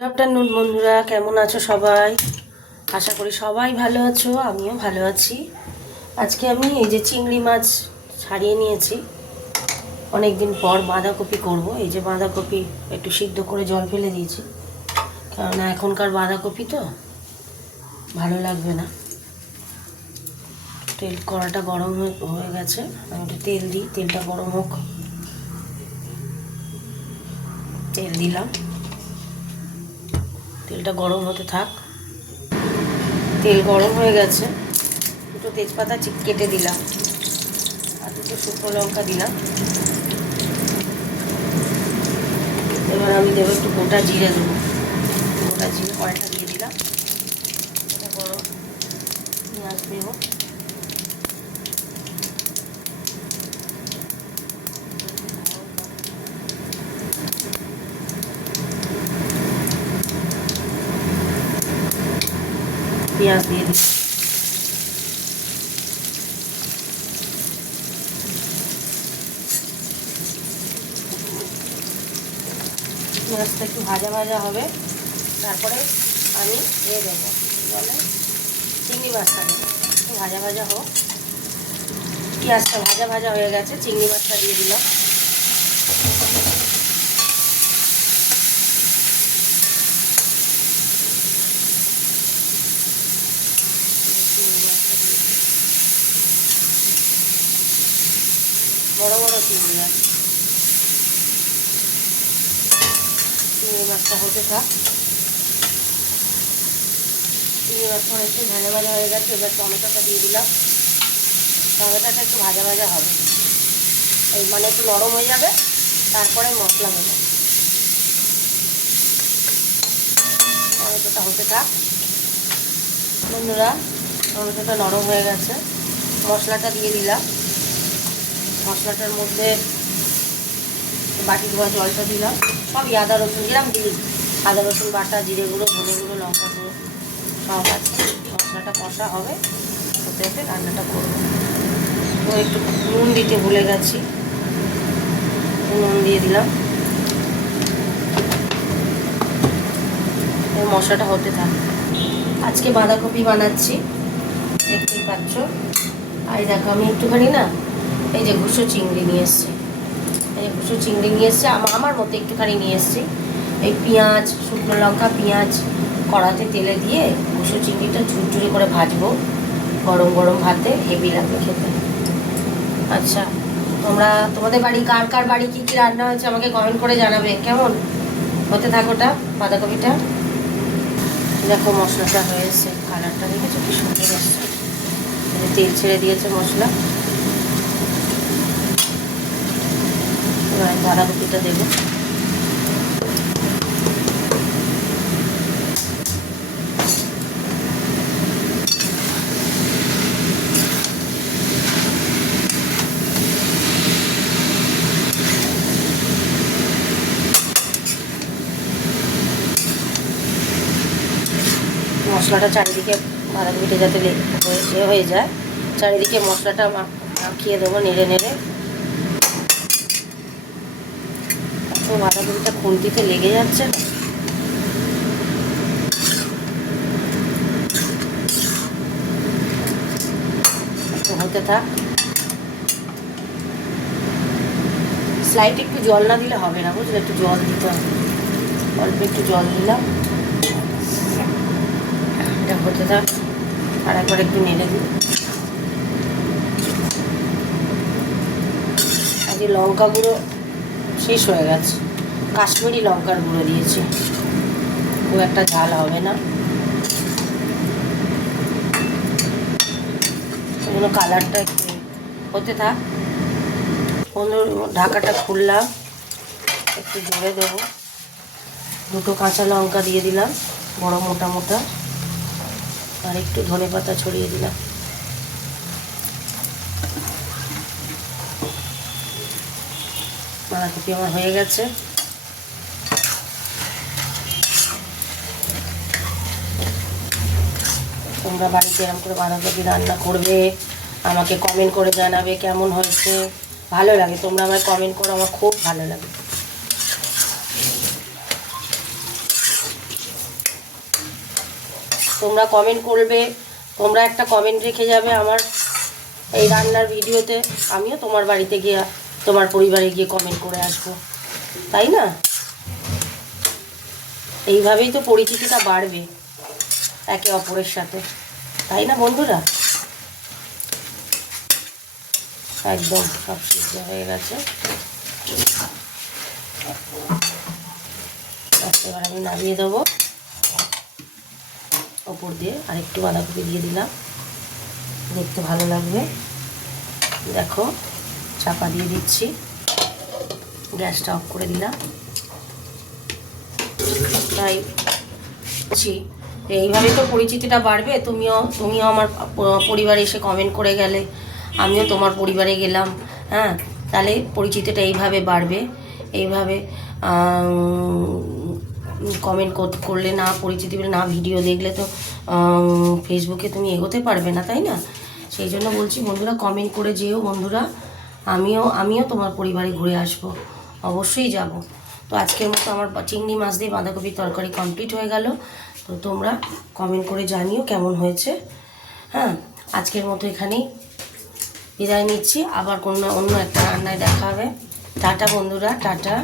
Good afternoon বন্ধুরা, কেমন আছো সবাই? আশা করি সবাই ভালো আছো, আমিও ভালো আছি। আজকে আমি এই যে চিংড়ি মাছ ছাড়িয়ে নিয়েছি, অনেক দিন পর বাঁধাকপি করব। এই যে বাঁধাকপি একটু সিদ্ধ করে জল ফেলে দিয়েছি, কারণ এখনকার বাঁধাকপি তো ভালো লাগবে না। তেল কড়াটা গরম হয়ে গেছে, আমি একটু তেল দিই, তেলটা গরম হোক। তেল দিলাম, তেলটা গরম হতে থাক। তেল গরম হয়ে গেছে, দুটো তেজপাতা কেটে দিলাম আর দুটো শুকনো লঙ্কা দিলাম। এবার আমি দেবো একটু গোটা জিরে, দেবো গোটা জিরে, কড়াইটা দিয়ে দিলাম। এটা গরম, পেঁয়াজ দেবো, পেঁয়াজ দিয়ে দিই। পেঁয়াজটা একটু ভাজা ভাজা হবে, তারপরে আমি দেবো বলে চিংড়ি মাছটা দেবো। একটু ভাজা ভাজা হোক, পেঁয়াজটা ভাজা ভাজা হয়ে গেছে, চিংড়ি মাছটা দিয়ে দিলাম। বড় বড় চিংড়ি মাছ, চিংড়ি মাছটা হতে থাক। চিংড়ি মাছটা একটু ভাজা ভাজা হয়ে গেছে, এবার টমেটোটা দিয়ে দিলাম। টমেটোটা একটু ভাজা ভাজা হবে, এই মানে একটু নরম হয়ে যাবে, তারপরে মশলা দেবো। টমেটোটা হতে থাক বন্ধুরা। টমেটোটা নরম হয়ে গেছে, মশলাটা দিয়ে দিলাম। মশলাটার মধ্যে বাটি ধোয়া জলটা দিলাম, সব আদা রসুন দিলাম, দিই আদা রসুন বাটা, জিরে গুঁড়ো, ধনে গুঁড়ো, লঙ্কা গুঁড়ো সব আছে। মশলাটা কষা হবে, হতে হতে রান্নাটা করবো। তো একটু নুন দিতে ভুলে গেছি, নুন দিয়ে দিলাম। মশলাটা হতে থাক। আজকে বাঁধাকপি বানাচ্ছি, দেখতেই পাচ্ছ। আর দেখো আমি একটুখানি না, এই যে ঘুষো চিংড়ি নিয়ে এসছি, এই যে ঘুষো চিংড়ি নিয়ে এসছি, আমার মতো একটুখানি নিয়ে এসছি। এই পেঁয়াজ, শুকনো লঙ্কা, পেঁয়াজ কড়াতে তেলে দিয়ে ঘুষো চিংড়িটা ঝুরঝুরি করে ভাজবো, গরম গরম ভাতে হেভি লাগবে খেতে। আচ্ছা, তোমাদের বাড়ি কার কার বাড়ি কী কী রান্না হয়েছে আমাকে কমেন্ট করে জানাবে। কেমন হতে থাকোটা বাঁধাকপিটা। দেখো মশলাটা হয়েছে, কালারটা দেখেছো কি সুন্দর এসছে, তেল ছেড়ে দিয়েছে মশলা। এবার বাঁধাকপিটা দেবো। মশলাটা চারিদিকে, বাঁধাকপিটা যাতে হয়ে যায়, চারিদিকে মশলাটা মাখিয়ে দেবো নেড়ে নেড়ে। তো বাঁধাকপিটা খুন্তিতে লেগে যাচ্ছে না, একটু হতে থাক। স্লাইড একটু জল না দিলে হবে না, বুঝলে, একটু জল দিতে হবে। অল্প একটু জল দিলাম, এটা হতে থাক। আর একবার একটু নেড়ে দিই। আজকে লঙ্কা গুঁড়ো শেষ হয়ে গেছে, কাশ্মীরি লঙ্কার গুঁড়ো দিয়েছি, খুব একটা ঝাল হবে না, ওগুলো কালারটা একটু হতে থাক। ঢাকাটা খুললাম, একটু জোরে দেবো। দুটো কাঁচা লঙ্কা দিয়ে দিলাম, বড় মোটা মোটা, আর একটু ধনেপাতা ছড়িয়ে দিলাম। বাঁধাকপি আমার হয়ে গেছে। তোমরা বাড়িতে এরকম করে বাঁধাকপি রান্না করবে, আমাকে কমেন্ট করে জানাবে কেমন হয়েছে। ভালো লাগে, তোমরা আমায় কমেন্ট করো, আমার খুব ভালো লাগে। তোমরা কমেন্ট করবে, তোমরা একটা কমেন্ট রেখে যাবে আমার এই রান্নার ভিডিওতে, আমিও তোমার বাড়িতে গিয়ে তোমার পরিবারে গিয়ে কমেন্ট করে আসবো, তাই না? এইভাবেই তো পরিচিতিটা বাড়বে একে অপরের সাথে, তাই না বন্ধুরা? একদম সব সিদ্ধ হয়ে গেছে। এবার আমি নামিয়ে দেবো। ওপর দিয়ে আরেকটু বাঁধাকপি দিয়ে দিলাম, দেখতে ভালো লাগবে। দেখো, চাপা দিয়ে দিচ্ছি, গ্যাসটা অফ করে দিলাম। তাই এইভাবে তো পরিচিতিটা বাড়বে। তুমিও আমার পরিবারে এসে কমেন্ট করে গেলে, আমিও তোমার পরিবারে গেলাম। হ্যাঁ, তাহলে পরিচিতিটা এইভাবে বাড়বে। এইভাবে কমেন্ট করলে না, পরিচিতি না, ভিডিও দেখলে তো ফেসবুকে তুমি এগোতে পারবে না, তাই না? সেই জন্য বলছি বন্ধুরা, কমেন্ট করে যেও বন্ধুরা। আমিও তোমার পরিবারে ঘুরে আসবো, অবশ্যই যাব। তো আজকের মতো আমার চিংড়ি মাছ দিয়ে বাঁধাকপির তরকারি কমপ্লিট হয়ে গেল। তো তোমরা কমেন্ট করে জানিও কেমন হয়েছে। হ্যাঁ, আজকের মতো এখানেই বিদায় নিচ্ছি। আবার অন্য একটা রান্নায় দেখা হবে। টাটা বন্ধুরা, টাটা।